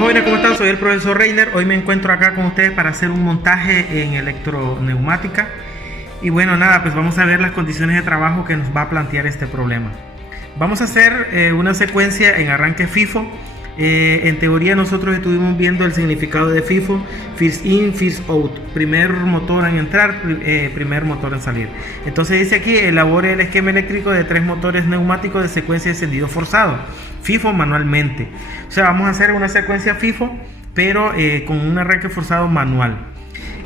Hola jóvenes, ¿cómo están? Soy el profesor Reiner. Hoy me encuentro acá con ustedes para hacer un montaje en electroneumática. Y bueno, nada, pues vamos a ver las condiciones de trabajo que nos va a plantear este problema. Vamos a hacer una secuencia en arranque FIFO. En teoría nosotros estuvimos viendo el significado de FIFO: first in, first out, primer motor en entrar, primer motor en salir. Entonces dice aquí: elabore el esquema eléctrico de 3 motores neumáticos de secuencia de encendido forzado, FIFO manualmente. O sea, vamos a hacer una secuencia FIFO, pero con un arranque forzado manual.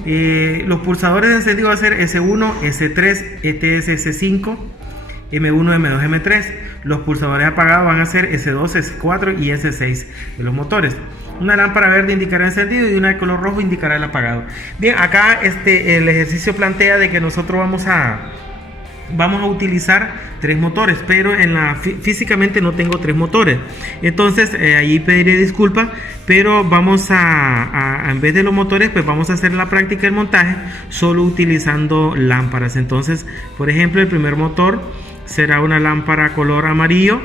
Los pulsadores de encendido van a ser S1, S3, ETS, S5, M1, M2, M3. Los pulsadores apagados van a ser S2, S4 y S6 de los motores. Una lámpara verde indicará encendido y una de color rojo indicará el apagado. Bien, acá el ejercicio plantea de que nosotros vamos a utilizar 3 motores, pero físicamente no tengo 3 motores. Entonces ahí pediré disculpas, pero vamos en vez de los motores, pues vamos a hacer la práctica del montaje solo utilizando lámparas. Entonces, por ejemplo, el primer motor será una lámpara color amarillo.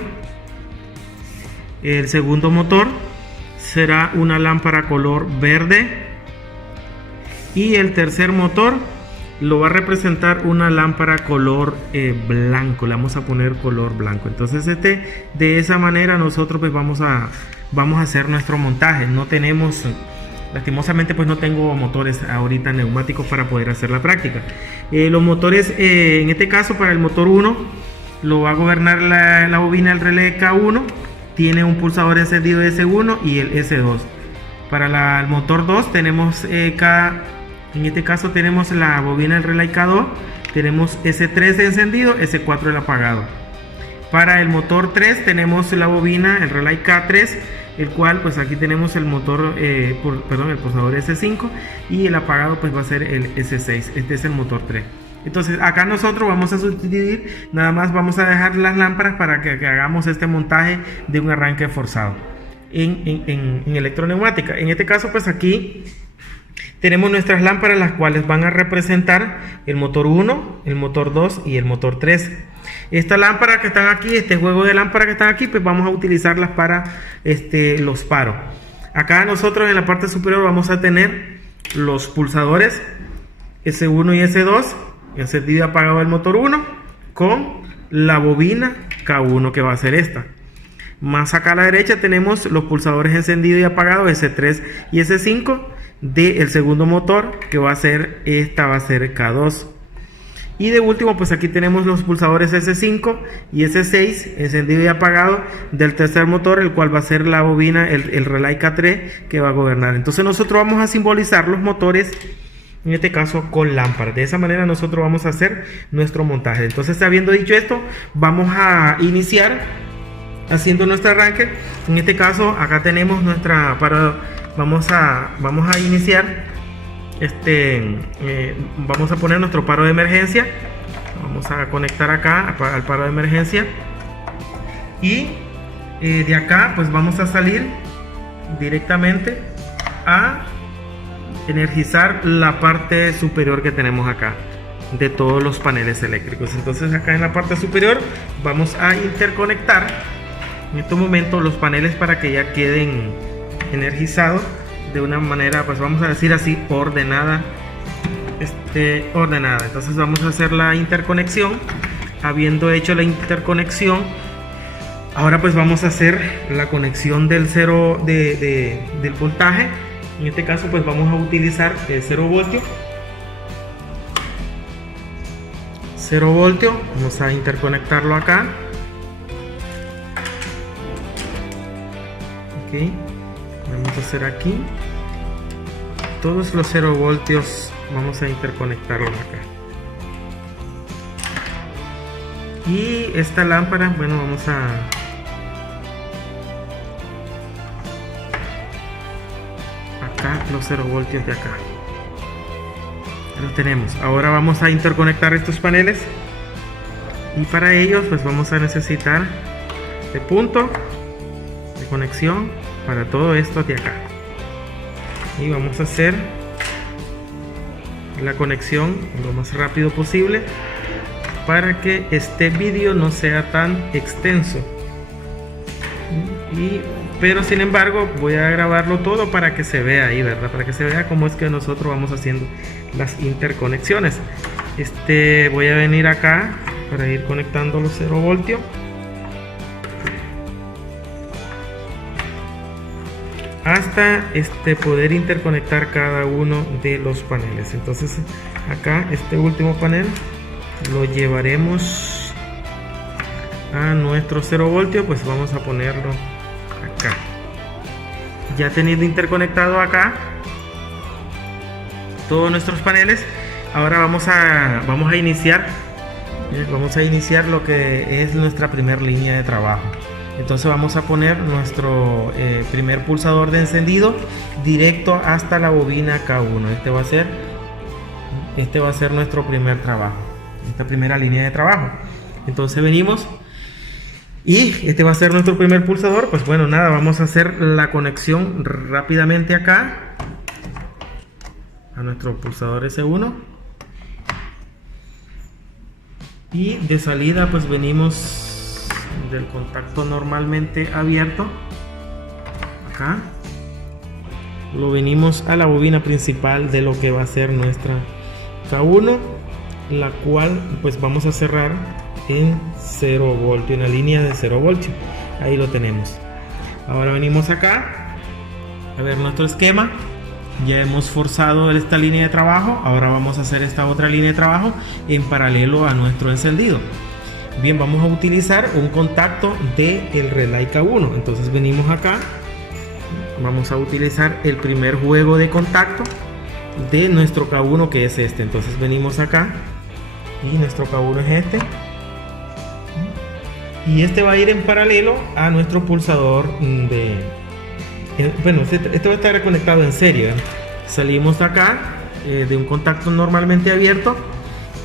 El segundo motor será una lámpara color verde. Y el tercer motor lo va a representar una lámpara color blanco. Le vamos a poner color blanco. Entonces de esa manera nosotros pues vamos a hacer nuestro montaje. No tenemos, lastimosamente pues no tengo motores ahorita neumáticos para poder hacer la práctica. Los motores, en este caso para el motor 1 lo va a gobernar la bobina del relé K1. Tiene un pulsador encendido S1 y el S2. Para el motor 2 tenemos en este caso tenemos la bobina del relay K2, tenemos S3 encendido, S4 el apagado. Para el motor 3 tenemos la bobina, el relay K3, el cual pues aquí tenemos el motor, el pulsador S5, y el apagado pues va a ser el S6. Este es el motor 3. Entonces acá nosotros vamos a sustituir, nada más vamos a dejar las lámparas para que hagamos este montaje de un arranque forzado en electroneumática. En este caso pues aquí tenemos nuestras lámparas, las cuales van a representar el motor 1, el motor 2 y el motor 3. Estas lámparas que están aquí, este juego de lámparas que están aquí, pues vamos a utilizarlas para los paros. Acá nosotros en la parte superior vamos a tener los pulsadores S1 y S2, encendido y apagado el motor 1, con la bobina K1 que va a ser esta. Más acá a la derecha tenemos los pulsadores encendido y apagado S3 y S5 del segundo motor, que va a ser K2. Y de último pues aquí tenemos los pulsadores S5 y S6 encendido y apagado del tercer motor, el cual va a ser la bobina, el relay K3, que va a gobernar. Entonces nosotros vamos a simbolizar los motores, en este caso con lámparas. De esa manera nosotros vamos a hacer nuestro montaje. Entonces, habiendo dicho esto, vamos a iniciar haciendo nuestro arranque. En este caso acá tenemos nuestra vamos a iniciar vamos a poner nuestro paro de emergencia. Vamos a conectar acá al paro de emergencia, y de acá pues vamos a salir directamente a energizar la parte superior que tenemos acá de todos los paneles eléctricos. Entonces acá en la parte superior vamos a interconectar en estos momentos los paneles para que ya queden energizados de una manera, pues vamos a decir así, ordenada. Entonces vamos a hacer la interconexión. Habiendo hecho la interconexión, ahora pues vamos a hacer la conexión del del voltaje. En este caso pues vamos a utilizar 0 voltio. 0 voltio, vamos a interconectarlo acá. Ok, vamos a hacer aquí todos los 0 voltios, vamos a interconectarlos acá. Y esta lámpara, bueno, vamos a acá los 0 voltios de acá. Lo tenemos. Ahora vamos a interconectar estos paneles, y para ellos pues vamos a necesitar este punto de conexión para todo esto de acá, y vamos a hacer la conexión lo más rápido posible para que este vídeo no sea tan extenso. Y pero sin embargo voy a grabarlo todo para que se vea ahí, ¿verdad? Para que se vea cómo es que nosotros vamos haciendo las interconexiones. Voy a venir acá para ir conectando los 0 voltios hasta poder interconectar cada uno de los paneles. Entonces acá este último panel lo llevaremos a nuestro 0 voltios, pues vamos a ponerlo acá. Ya teniendo interconectado acá todos nuestros paneles, ahora vamos a iniciar lo que es nuestra primera línea de trabajo. Entonces vamos a poner nuestro primer pulsador de encendido directo hasta la bobina K1. Este va a ser nuestro primer trabajo, esta primera línea de trabajo. Entonces venimos y este va a ser nuestro primer pulsador. Pues bueno, nada, vamos a hacer la conexión rápidamente acá a nuestro pulsador S1. Y de salida pues venimos del contacto normalmente abierto acá, lo venimos a la bobina principal de lo que va a ser nuestra K1, la cual pues vamos a cerrar en 0 voltios, en la línea de 0 voltios. Ahí lo tenemos. Ahora venimos acá a ver nuestro esquema. Ya hemos forzado esta línea de trabajo. Ahora vamos a hacer esta otra línea de trabajo en paralelo a nuestro encendido. Bien, vamos a utilizar un contacto del relay K1. Entonces venimos acá, vamos a utilizar el primer juego de contacto de nuestro K1, que es este. Entonces venimos acá y nuestro K1 es este, y este va a ir en paralelo a nuestro pulsador bueno, este va a estar conectado en serie, ¿eh? Salimos acá de un contacto normalmente abierto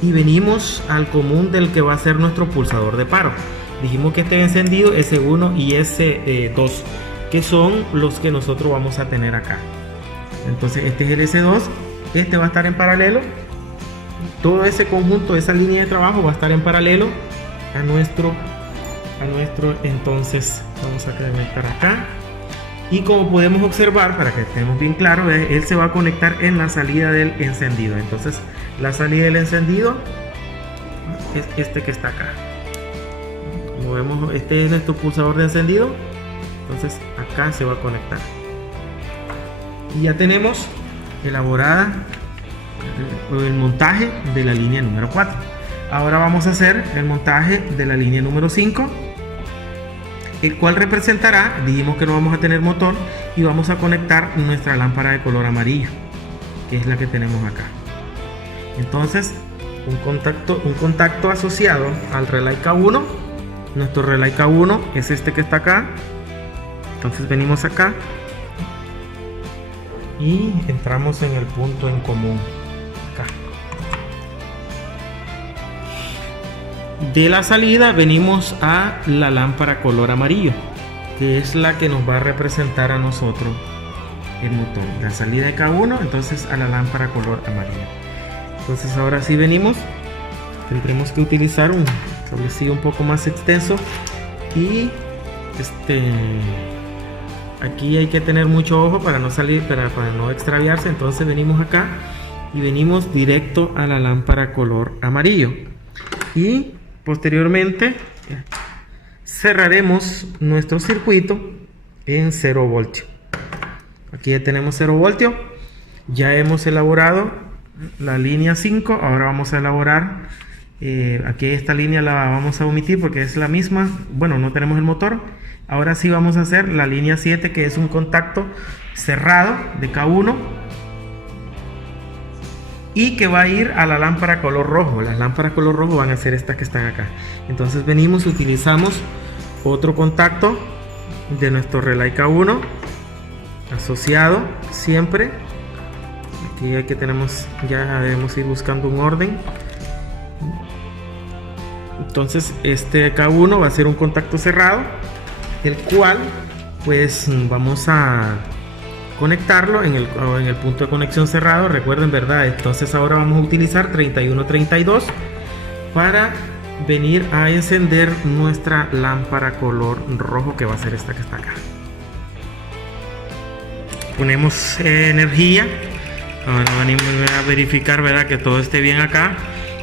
y venimos al común del que va a ser nuestro pulsador de paro. Dijimos que este encendido S1 y S2, que son los que nosotros vamos a tener acá. Entonces este es el S2, este va a estar en paralelo. Todo ese conjunto, esa línea de trabajo va a estar en paralelo a nuestro. Entonces vamos a conectar acá. Y como podemos observar, para que estemos bien claros, él se va a conectar en la salida del encendido. Entonces la salida del encendido es este que está acá. Como vemos, este es nuestro pulsador de encendido. Entonces acá se va a conectar. Y ya tenemos elaborada el montaje de la línea número 4. Ahora vamos a hacer el montaje de la línea número 5, el cual representará, dijimos que no vamos a tener motor, y vamos a conectar nuestra lámpara de color amarillo, que es la que tenemos acá. Entonces un contacto asociado al relay K1. Nuestro relay K1 es este que está acá. Entonces venimos acá y entramos en el punto en común acá. De la salida venimos a la lámpara color amarillo, que es la que nos va a representar a nosotros el motor. La salida de K1, entonces a la lámpara color amarillo. Entonces ahora sí venimos, tendremos que utilizar un cablecillo un poco más extenso, y aquí hay que tener mucho ojo para no salir, para no extraviarse. Entonces venimos acá y venimos directo a la lámpara color amarillo, y posteriormente cerraremos nuestro circuito en 0 voltios. Aquí ya tenemos 0 voltios. Ya hemos elaborado la línea 5. Ahora vamos a elaborar aquí esta línea la vamos a omitir porque es la misma. Bueno, no tenemos el motor. Ahora sí vamos a hacer la línea 7, que es un contacto cerrado de K1 y que va a ir a la lámpara color rojo. Las lámparas color rojo van a ser estas que están acá. Entonces venimos, utilizamos otro contacto de nuestro relay K1 asociado siempre. Aquí tenemos, ya debemos ir buscando un orden. Entonces este K1 va a ser un contacto cerrado, el cual pues vamos a conectarlo en el punto de conexión cerrado. Recuerden, ¿verdad? Entonces ahora vamos a utilizar 3132 para venir a encender nuestra lámpara color rojo, que va a ser esta que está acá. ponemos energía. Ahora venimos a verificar, ¿verdad?, que todo esté bien acá.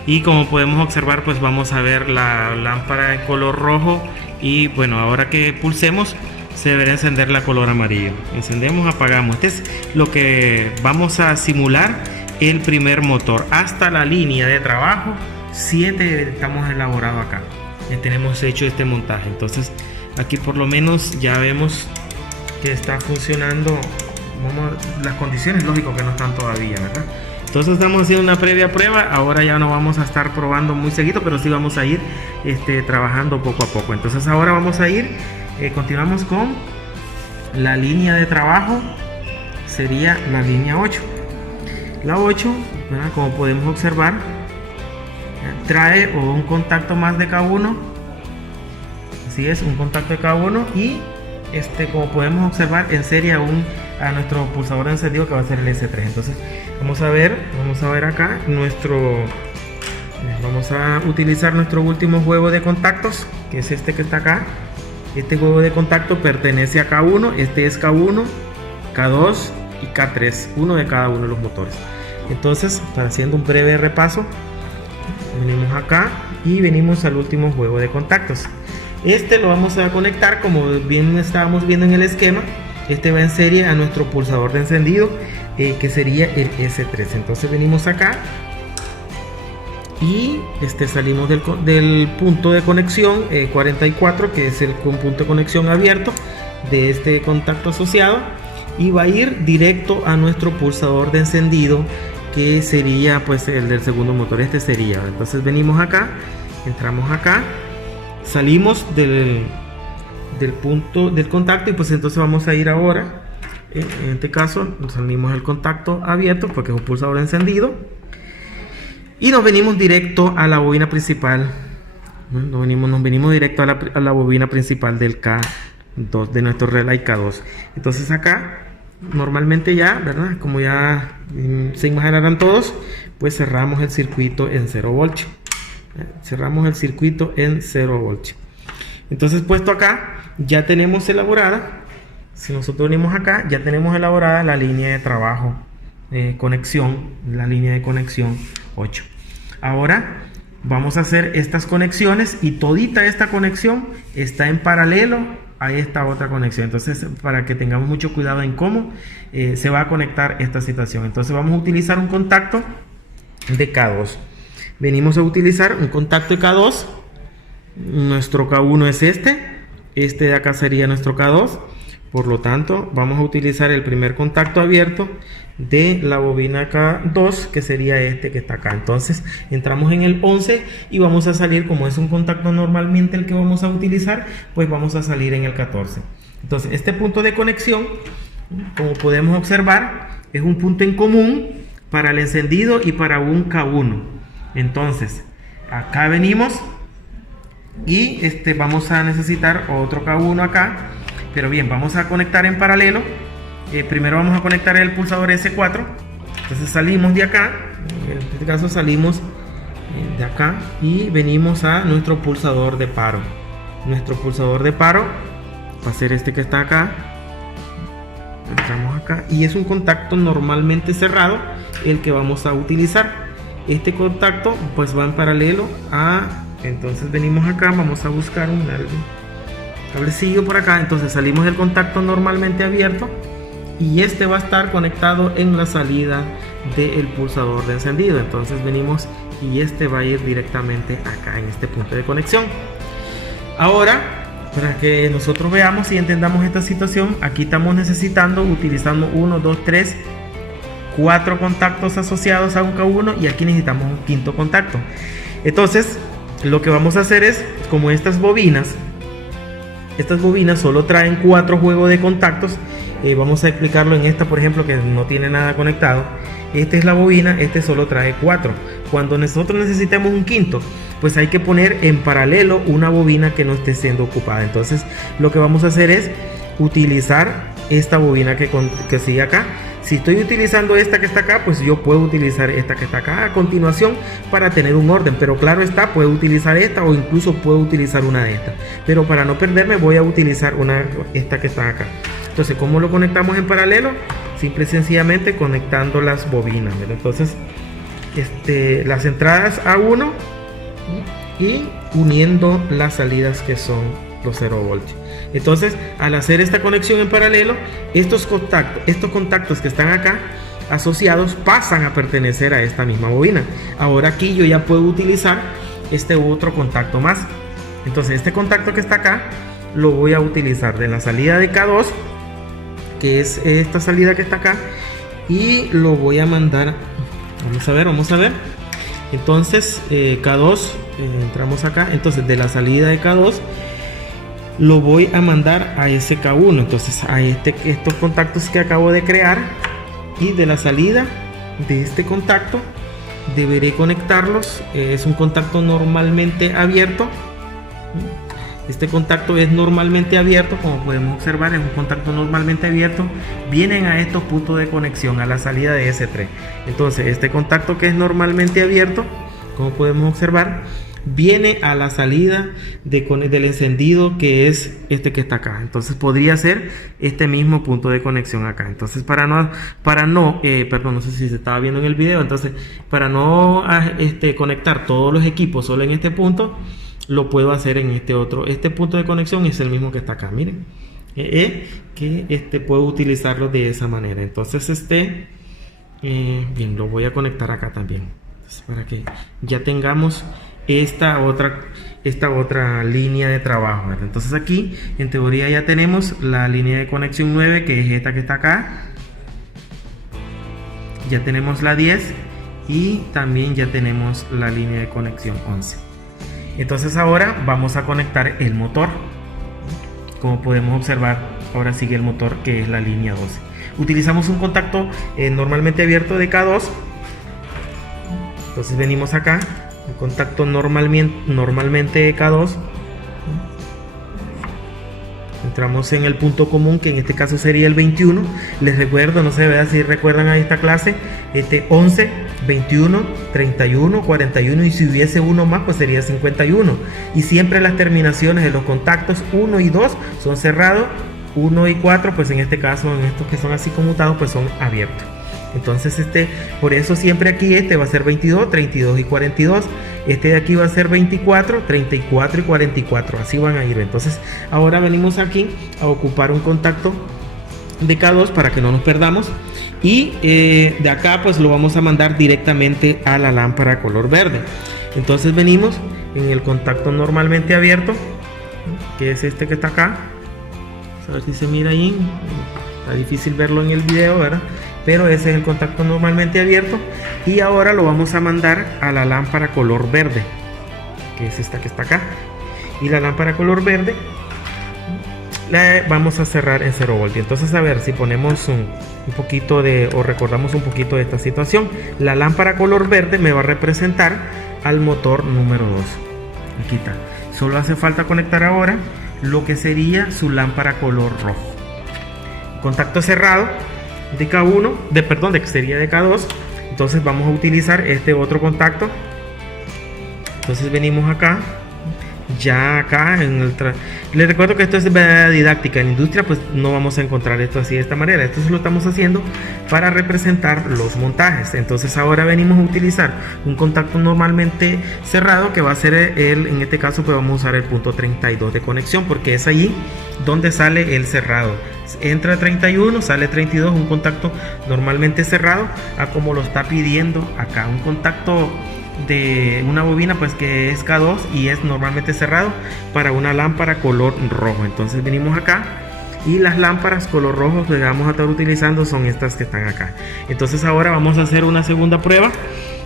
Y como podemos observar, pues vamos a ver la lámpara de color rojo. Y bueno, ahora que pulsemos se deberá encender la color amarillo. Encendemos, apagamos. Este es lo que vamos a simular el primer motor. Hasta la línea de trabajo 7 estamos elaborado acá. Ya tenemos hecho este montaje. Entonces aquí por lo menos ya vemos que está funcionando. Las condiciones, lógico que no están todavía, ¿verdad? Entonces estamos haciendo una previa prueba. Ahora ya no vamos a estar probando muy seguido, pero sí vamos a ir trabajando poco a poco. Entonces ahora vamos a ir, continuamos con la línea de trabajo. Sería la línea 8. La 8, ¿verdad?, como podemos observar, trae un contacto más de K1. Así es, un contacto de K1. Y como podemos observar, en serie a nuestro pulsador de encendido, que va a ser el S3. Entonces vamos a ver acá vamos a utilizar nuestro último juego de contactos, que es este que está acá. Este juego de contacto pertenece a K1. Este es K1, K2 y K3, uno de cada uno de los motores. Entonces, para haciendo un breve repaso, venimos acá y venimos al último juego de contactos. Lo vamos a conectar, como bien estábamos viendo en el esquema. Este va en serie a nuestro pulsador de encendido, que sería el S3. Entonces venimos acá y salimos del punto de conexión 44, que es el punto de conexión abierto de este contacto asociado, y va a ir directo a nuestro pulsador de encendido, que sería pues el del segundo motor. Sería, entonces venimos acá, entramos acá, salimos del punto del contacto, y pues entonces vamos a ir ahora, en este caso salimos del contacto abierto porque es un pulsador encendido, y nos venimos directo a la bobina principal. Nos venimos directo a la bobina principal del K2, de nuestro relay K2. Entonces acá normalmente ya, ¿verdad?, como ya se imaginarán todos, pues cerramos el circuito en 0 voltios. Cerramos el circuito en 0 voltios. Entonces, puesto acá, ya tenemos elaborada. Si nosotros venimos acá, ya tenemos elaborada la línea de trabajo, conexión, la línea de conexión 8. Ahora vamos a hacer estas conexiones, y todita esta conexión está en paralelo a esta otra conexión. Entonces, para que tengamos mucho cuidado en cómo se va a conectar esta situación. Entonces vamos a utilizar un contacto de K2. Venimos a utilizar un contacto de K2. Nuestro K1 es este de acá sería nuestro K2. Por lo tanto, vamos a utilizar el primer contacto abierto de la bobina K2, que sería este que está acá. Entonces entramos en el 11 y vamos a salir, como es un contacto normalmente el que vamos a utilizar, pues vamos a salir en el 14. Entonces este punto de conexión, como podemos observar, es un punto en común para el encendido y para un K1. Entonces acá venimos y vamos a necesitar otro K1 acá, pero bien, vamos a conectar en paralelo. Primero vamos a conectar el pulsador S4. Entonces salimos de acá, en este caso salimos de acá y venimos a nuestro pulsador de paro. Nuestro pulsador de paro va a ser este que está acá. Entramos acá y es un contacto normalmente cerrado el que vamos a utilizar. Este contacto pues va en paralelo a, entonces venimos acá, vamos a buscar un cablecillo por acá. Entonces salimos del contacto normalmente abierto y este va a estar conectado en la salida del pulsador de encendido. Entonces venimos y este va a ir directamente acá en este punto de conexión. Ahora, para que nosotros veamos y entendamos esta situación, aquí estamos utilizando 1, 2, 3, 4 contactos asociados a un K1 y aquí necesitamos un quinto contacto. Entonces lo que vamos a hacer es, como estas bobinas solo traen 4 juegos de contactos, vamos a explicarlo en esta, por ejemplo, que no tiene nada conectado. Esta es la bobina, solo trae 4. Cuando nosotros necesitemos un quinto, pues hay que poner en paralelo una bobina que no esté siendo ocupada. Entonces lo que vamos a hacer es utilizar esta bobina que sigue acá. Si estoy utilizando esta que está acá, pues yo puedo utilizar esta que está acá a continuación para tener un orden. Pero claro está, puedo utilizar esta o incluso puedo utilizar una de estas. Pero para no perderme voy a utilizar esta que está acá. Entonces, ¿cómo lo conectamos en paralelo? simple y sencillamente conectando las bobinas, ¿verdad? Entonces las entradas a 1 y uniendo las salidas que son los 0 voltios. Entonces, al hacer esta conexión en paralelo, estos contactos que están acá asociados pasan a pertenecer a esta misma bobina. Ahora aquí yo ya puedo utilizar este otro contacto más. Entonces este contacto que está acá lo voy a utilizar de la salida de K2, que es esta salida que está acá, y lo voy a mandar. Vamos a ver. Entonces K2, entramos acá. Entonces de la salida de K2 lo voy a mandar a ese K1. Entonces a estos contactos que acabo de crear, y de la salida de este contacto deberé conectarlos. Es un contacto normalmente abierto. Este contacto es normalmente abierto, como podemos observar, es un contacto normalmente abierto. Vienen a estos puntos de conexión a la salida de S3. Entonces este contacto que es normalmente abierto, como podemos observar, viene a la salida del encendido, que es este que está acá. Entonces podría ser este mismo punto de conexión acá. Entonces perdón, no sé si se estaba viendo en el video. Entonces para no conectar todos los equipos solo en este punto, lo puedo hacer en este otro. Este punto de conexión es el mismo que está acá, miren, que puedo utilizarlo de esa manera. Entonces bien, lo voy a conectar acá también. Entonces, para que ya tengamos esta otra línea de trabajo, ¿verdad? Entonces aquí en teoría ya tenemos la línea de conexión 9, que es esta que está acá. Ya tenemos la 10 y también ya tenemos la línea de conexión 11. Entonces ahora vamos a conectar el motor. Como podemos observar, ahora sigue el motor, que es la línea 12. Utilizamos un contacto normalmente abierto de K2. Entonces venimos acá, un contacto normalmente K2. Entramos en el punto común, que en este caso sería el 21. Les recuerdo, no sé, vea si recuerdan a esta clase, 11, 21, 31, 41, y si hubiese uno más, pues sería 51. Y siempre las terminaciones de los contactos 1 y 2 son cerrados, 1 y 4, pues en este caso, en estos que son así conmutados, pues son abiertos. Entonces por eso siempre aquí va a ser 22, 32 y 42. Este de aquí va a ser 24, 34 y 44. Así van a ir. Entonces ahora venimos aquí a ocupar un contacto de K2 para que no nos perdamos. Y de acá pues lo vamos a mandar directamente a la lámpara color verde. Entonces venimos en el contacto normalmente abierto, que es este que está acá. Vamos a ver si se mira ahí. Está difícil verlo en el video, ¿verdad? Pero ese es el contacto normalmente abierto. Y ahora lo vamos a mandar a la lámpara color verde, que es esta que está acá. Y la lámpara color verde la vamos a cerrar en 0 voltios. Entonces, a ver si ponemos un poquito o recordamos un poquito de esta situación. La lámpara color verde me va a representar al motor número 2. Aquí está. Solo hace falta conectar ahora lo que sería su lámpara color rojo. Contacto cerrado de K1, que sería de K2. Entonces vamos a utilizar este otro contacto. Entonces venimos acá, ya acá les recuerdo que esto es didáctica. En industria pues no vamos a encontrar esto así de esta manera. Esto lo estamos haciendo para representar los montajes. Entonces ahora venimos a utilizar un contacto normalmente cerrado, que va a ser en este caso pues vamos a usar el punto 32 de conexión, porque es allí donde sale el cerrado. Entra 31, sale 32, un contacto normalmente cerrado, a como lo está pidiendo acá, un contacto de una bobina pues que es K2 y es normalmente cerrado para una lámpara color rojo. Entonces venimos acá y las lámparas color rojo que vamos a estar utilizando son estas que están acá. Entonces ahora vamos a hacer una segunda prueba.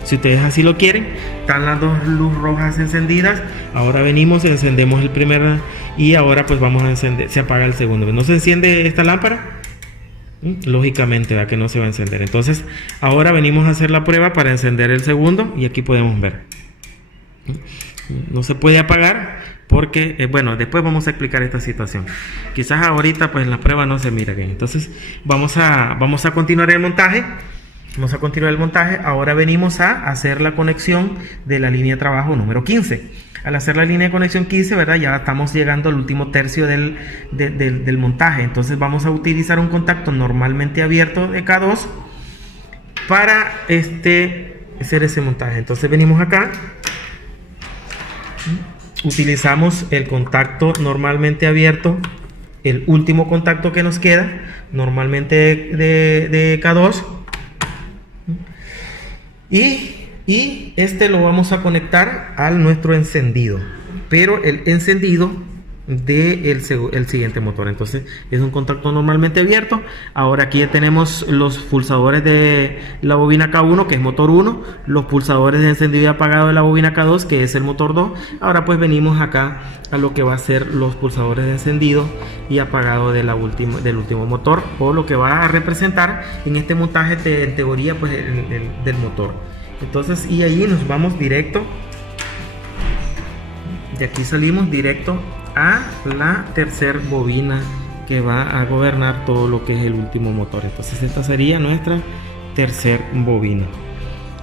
Si ustedes así lo quieren, están las dos luces rojas encendidas. Ahora venimos, encendemos el primer y ahora pues vamos a encender, se apaga el segundo. ¿No se enciende esta lámpara? Lógicamente, ¿verdad? Que no se va a encender. Entonces ahora venimos a hacer la prueba para encender el segundo y aquí podemos ver. No se puede apagar porque, bueno, después vamos a explicar esta situación. Quizás ahorita pues en la prueba no se mira bien. Entonces vamos a continuar el montaje. Ahora venimos a hacer la conexión de la línea de trabajo número 15. al hacer la línea de conexión 15, ¿verdad? Ya estamos llegando al último tercio del montaje. Entonces vamos a utilizar un contacto normalmente abierto de K2 para hacer ese montaje. Entonces venimos acá, utilizamos el contacto normalmente abierto, el último contacto que nos queda, normalmente de K2, y lo vamos a conectar a nuestro encendido, pero el encendido del siguiente motor. Entonces es un contacto normalmente abierto. Ahora aquí ya tenemos los pulsadores de la bobina K1, que es motor 1, los pulsadores de encendido y apagado de la bobina K2, que es el motor 2. Ahora pues venimos acá a lo que va a ser los pulsadores de encendido y apagado del último motor, o lo que va a representar en este montaje en teoría pues del motor. Entonces, y ahí nos vamos directo, de aquí salimos directo a la tercera bobina que va a gobernar todo lo que es el último motor. Entonces esta sería nuestra tercera bobina,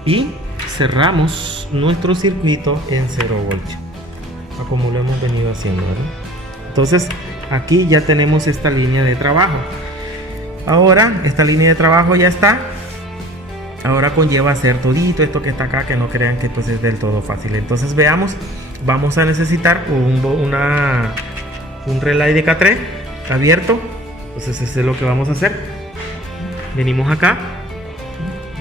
y cerramos nuestro circuito en 0 voltios, como lo hemos venido haciendo, ¿verdad? Entonces aquí ya tenemos esta línea de trabajo. Ahora esta línea de trabajo ya está. Ahora conlleva hacer todito esto que está acá, que no crean que pues es del todo fácil. Entonces veamos, vamos a necesitar un relay de K3 abierto. Entonces eso es lo que vamos a hacer. Venimos acá,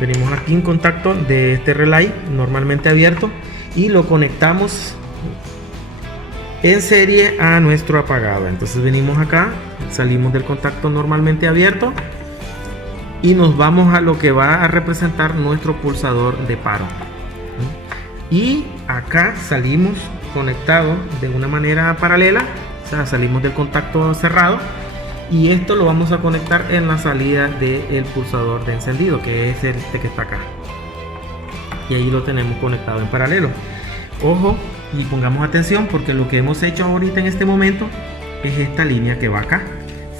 venimos aquí en contacto de este relay normalmente abierto y lo conectamos en serie a nuestro apagado. Entonces venimos acá, salimos del contacto normalmente abierto y nos vamos a lo que va a representar nuestro pulsador de paro, y acá salimos conectados de una manera paralela, o sea, salimos del contacto cerrado, y esto lo vamos a conectar en la salida del pulsador de encendido, que es este que está acá, y ahí lo tenemos conectado en paralelo. Ojo, y pongamos atención, porque lo que hemos hecho ahorita en este momento es esta línea que va acá.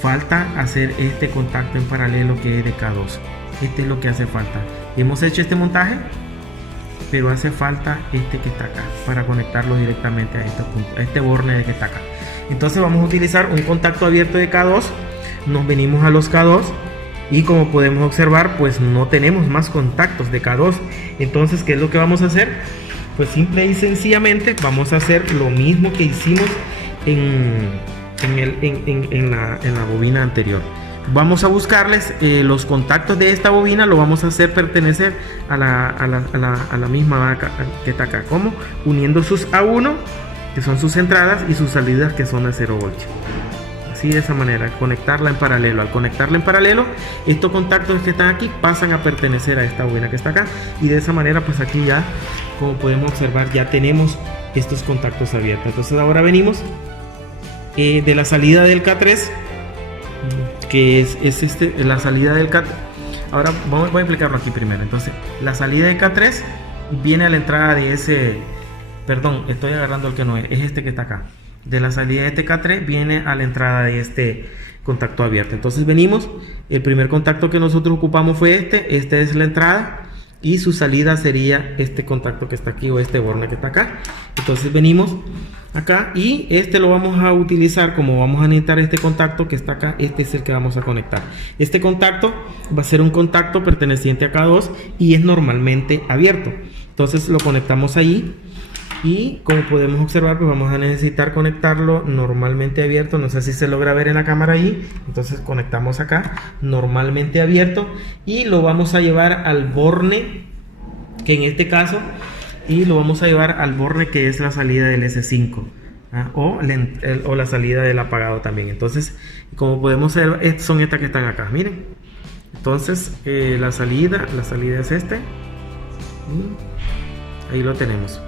Falta hacer este contacto en paralelo que es de K2. Este es lo que hace falta. Hemos hecho este montaje, pero hace falta este que está acá para conectarlo directamente a este borne que está acá. Entonces vamos a utilizar un contacto abierto de K2. Nos venimos a los K2 y como podemos observar, pues no tenemos más contactos de K2. Entonces, ¿qué es lo que vamos a hacer? Pues simple y sencillamente vamos a hacer lo mismo que hicimos en la bobina anterior. Vamos a buscarles los contactos de esta bobina, lo vamos a hacer pertenecer a la misma que está acá, como uniendo sus A1, que son sus entradas, y sus salidas, que son a 0 voltios. Así, de esa manera, conectarla en paralelo. Al conectarla en paralelo, estos contactos que están aquí pasan a pertenecer a esta bobina que está acá, y de esa manera pues aquí ya, como podemos observar, ya tenemos estos contactos abiertos. Entonces ahora venimos de la salida del K3, que es la salida del K3. Ahora voy a explicarlo aquí primero. Entonces la salida de K3 viene a la entrada de ese, perdón, estoy agarrando el que no es este que está acá. De la salida de este K3 viene a la entrada de este contacto abierto. Entonces venimos, el primer contacto que nosotros ocupamos fue esta es la entrada, y su salida sería este contacto que está aquí, o este borne que está acá. Entonces venimos acá, y lo vamos a utilizar, como vamos a necesitar este contacto que está acá. Este es el que vamos a conectar. Este contacto va a ser un contacto perteneciente a K2 y es normalmente abierto. Entonces lo conectamos ahí, y como podemos observar, pues vamos a necesitar conectarlo normalmente abierto. No sé si se logra ver en la cámara ahí. Entonces conectamos acá normalmente abierto, y lo vamos a llevar al borne, que en este caso, y lo vamos a llevar al borne que es la salida del S5, o la salida del apagado también. Entonces, como podemos ver, son estas que están acá, miren. Entonces la salida es ahí lo tenemos.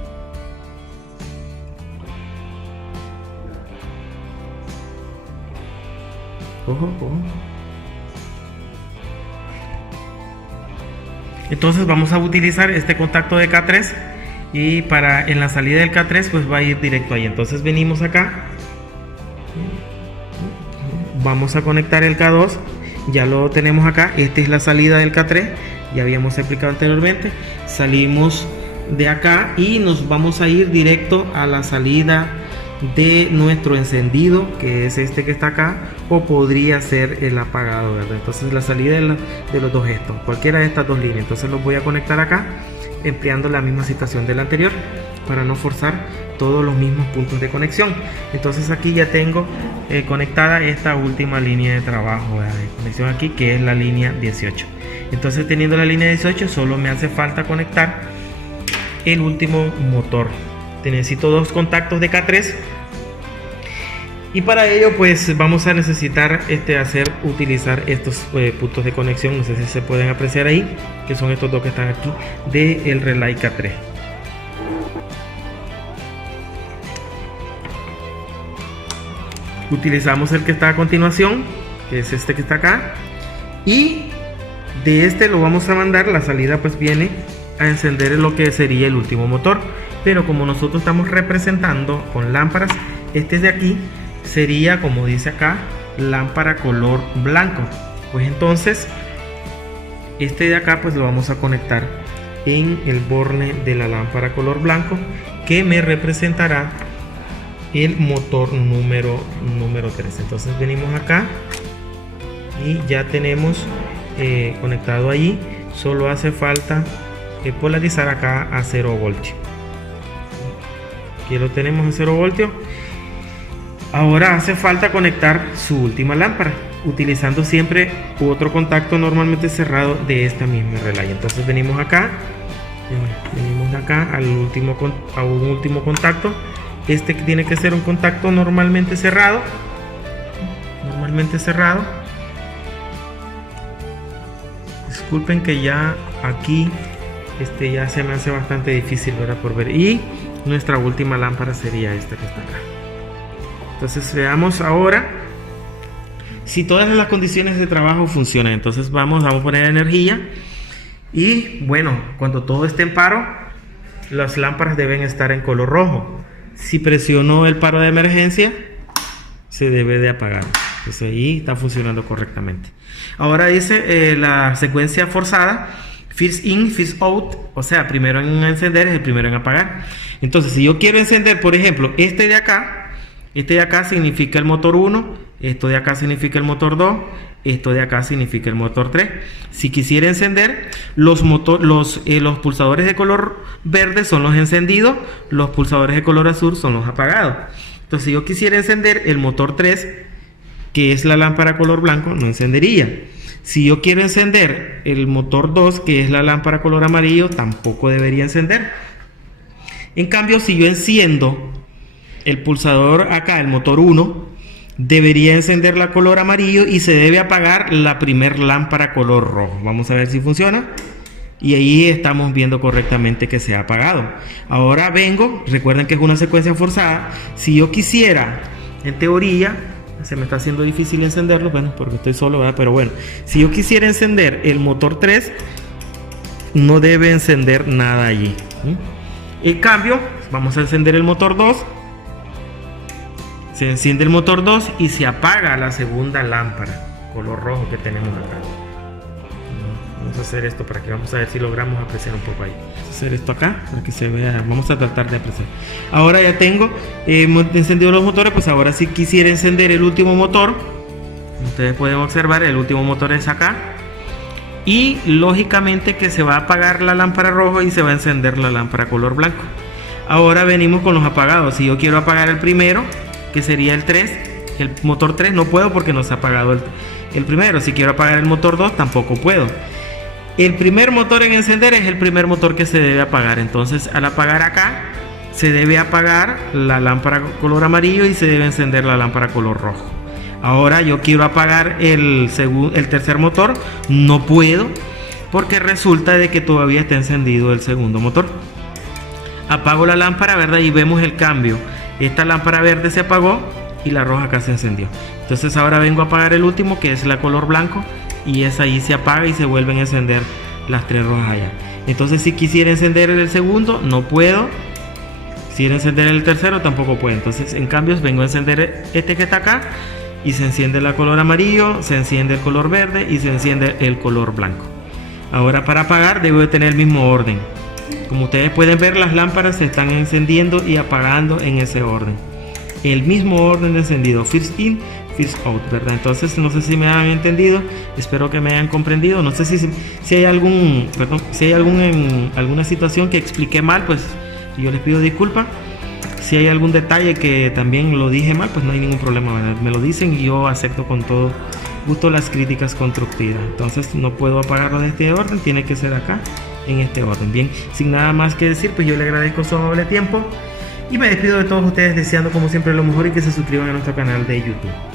Ojo, ojo. Entonces vamos a utilizar este contacto de K3, y en la salida del K3 pues va a ir directo ahí. Entonces venimos acá, vamos a conectar el K2, ya lo tenemos acá. Esta es la salida del K3, ya habíamos explicado anteriormente. Salimos de acá y nos vamos a ir directo a la salida de nuestro encendido, que es este que está acá, o podría ser el apagado, ¿verdad? Entonces la salida de los dos estos, cualquiera de estas dos líneas. Entonces los voy a conectar acá empleando la misma situación del anterior para no forzar todos los mismos puntos de conexión. Entonces aquí ya tengo conectada esta última línea de trabajo, ¿verdad?, de conexión aquí, que es la línea 18. Entonces, teniendo la línea 18, solo me hace falta conectar el último motor. Necesito dos contactos de K3 y para ello pues vamos a necesitar utilizar estos puntos de conexión. No sé si se pueden apreciar ahí, que son estos dos que están aquí del relay K3. Utilizamos el que está a continuación, que es este que está acá, y de este lo vamos a mandar. La salida pues viene a encender lo que sería el último motor, pero como nosotros estamos representando con lámparas, este de aquí sería, como dice acá, lámpara color blanco. Pues entonces este de acá pues lo vamos a conectar en el borne de la lámpara color blanco, que me representará el motor número 3. Entonces venimos acá y ya tenemos conectado allí. Solo hace falta polarizar acá a 0 voltio. Aquí lo tenemos en 0 voltio. Ahora hace falta conectar su última lámpara, utilizando siempre otro contacto normalmente cerrado de esta misma relay. Entonces venimos acá a un último contacto. Este tiene que ser un contacto normalmente cerrado. Disculpen que ya aquí ya se me hace bastante difícil, ¿verdad?, por ver. Y nuestra última lámpara sería esta que está acá. Entonces veamos ahora si todas las condiciones de trabajo funcionan. Entonces vamos a poner energía y bueno, cuando todo esté en paro, las lámparas deben estar en color rojo. Si presiono el paro de emergencia, se debe de apagar. Entonces ahí está funcionando correctamente. Ahora dice la secuencia forzada: first in, first out. O sea, primero en encender es el primero en apagar. Entonces si yo quiero encender, por ejemplo, este de acá significa el motor 1, esto de acá significa el motor 2, esto de acá significa el motor 3. Si quisiera encender, los pulsadores de color verde son los encendidos, los pulsadores de color azul son los apagados. Entonces si yo quisiera encender el motor 3, que es la lámpara color blanco, no encendería. Si yo quiero encender el motor 2, que es la lámpara color amarillo, tampoco debería encender. En cambio, si yo enciendo el pulsador acá, el motor 1, debería encender la color amarillo y se debe apagar la primer lámpara color rojo. Vamos a ver si funciona. Y ahí estamos viendo correctamente que se ha apagado. Ahora recuerden que es una secuencia forzada. Si yo quisiera, en teoría, se me está haciendo difícil encenderlo, bueno, porque estoy solo, ¿verdad? Pero bueno, si yo quisiera encender el motor 3, no debe encender nada allí. En cambio, vamos a encender el motor 2. Se enciende el motor 2 y se apaga la segunda lámpara color rojo que tenemos acá. Vamos a hacer esto para que vamos a ver si logramos apreciar un poco ahí. Vamos a hacer esto acá para que se vea. Vamos a tratar de apreciar. Ahora ya tengo encendido los motores. Pues ahora si quisiera encender el último motor, ustedes pueden observar, el último motor es acá. Y lógicamente que se va a apagar la lámpara roja y se va a encender la lámpara color blanco. Ahora venimos con los apagados. Si yo quiero apagar el primero, que sería el 3, el motor 3, no puedo porque no se ha apagado el primero. Si quiero apagar el motor 2, tampoco puedo. El primer motor en encender es el primer motor que se debe apagar. Entonces al apagar acá, se debe apagar la lámpara color amarillo y se debe encender la lámpara color rojo. Ahora yo quiero apagar el tercer motor, no puedo porque resulta de que todavía está encendido el segundo motor. Apago la lámpara, ¿verdad? Y vemos el cambio. Esta lámpara verde se apagó y la roja acá se encendió. Entonces ahora vengo a apagar el último, que es la color blanco, y esa ahí se apaga y se vuelven a encender las tres rojas allá. Entonces si quisiera encender el segundo, no puedo. Si quiero encender el tercero, tampoco puedo. Entonces en cambio vengo a encender este que está acá y se enciende la color amarillo, se enciende el color verde y se enciende el color blanco. Ahora para apagar debo de tener el mismo orden. Como ustedes pueden ver, las lámparas se están encendiendo y apagando en ese orden. El mismo orden de encendido, first in, first out, ¿verdad? Entonces no sé si me han entendido, espero que me hayan comprendido. No sé si hay alguna situación que expliqué mal, pues yo les pido disculpas. Si hay algún detalle que también lo dije mal, pues no hay ningún problema, ¿verdad? Me lo dicen y yo acepto con todo gusto las críticas constructivas. Entonces no puedo apagarlo de este orden, tiene que ser acá en este orden. Bien, sin nada más que decir, pues yo le agradezco su amable tiempo y me despido de todos ustedes deseando como siempre lo mejor y que se suscriban a nuestro canal de YouTube.